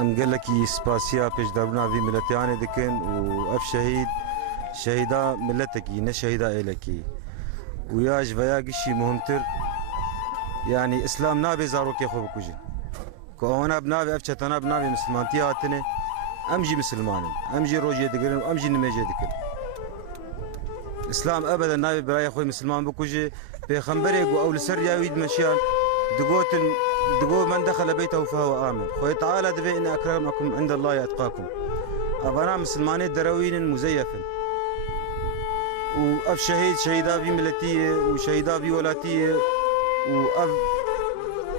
ام قال لك سباسيا بيش دارنا في ملتياني دكن واف شهيدا ملتكي نه شهيدا الكي وياج ويا قشي مهمتر يعني اسلام نابي زاروكي خو بكوجي كونا بنابي افشتنا بنابي مسلمانتي هاتني امجي مسلمان امجي روجي دقن امجي نميجي دكن اسلام ابدا نابي براي اخوي مسلمان بكوجي بيخنبري او لسريا ويد مشيان دقو من دخل بيته فهو آمن خوي تعالى دبي إن أكرمكم عند الله أتقاكم أبنا مسلماني دروين مزيفا وأف شهيدا في ملتية وشهيدا في ولاتية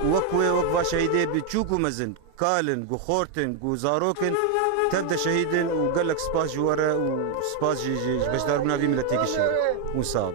وأف وقفة شهيدة بتشوكو مزن كالن وخورتن وزاروكن تبدا شهيدا وقال لك سباس جوارا وسباس باش داربنا في ملتيك الشيء وصاب